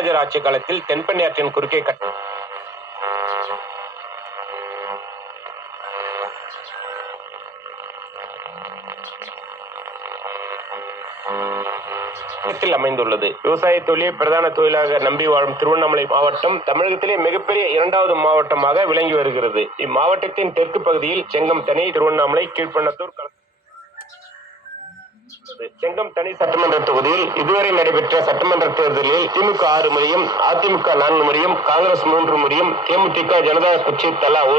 காமராஜர் ஆட்சி காலத்தில் தென்பெண்ணை ஆற்றின் குறுக்கே அமைந்துள்ளது. விவசாய தொழிலை பிரதான தொழிலாக நம்பி வாழும் திருவண்ணாமலை மாவட்டம் தமிழகத்திலே மிகப்பெரிய 2வது மாவட்டமாக விளங்கி வருகிறது. இம்மாவட்டத்தின் தெற்கு பகுதியில் செங்கம்தனி, திருவண்ணாமலை, கீழ்பண்ணத்தூர், செங்கம்தனி சட்டமன்ற தொகுதியில் இதுவரை நடைபெற்ற சட்டமன்ற தேர்தலில் திமுக 6 முறையும், அதிமுக 4 முறையும், காங்கிரஸ் 3 முறையும், தேமுதிக, ஜனதா கட்சி தலா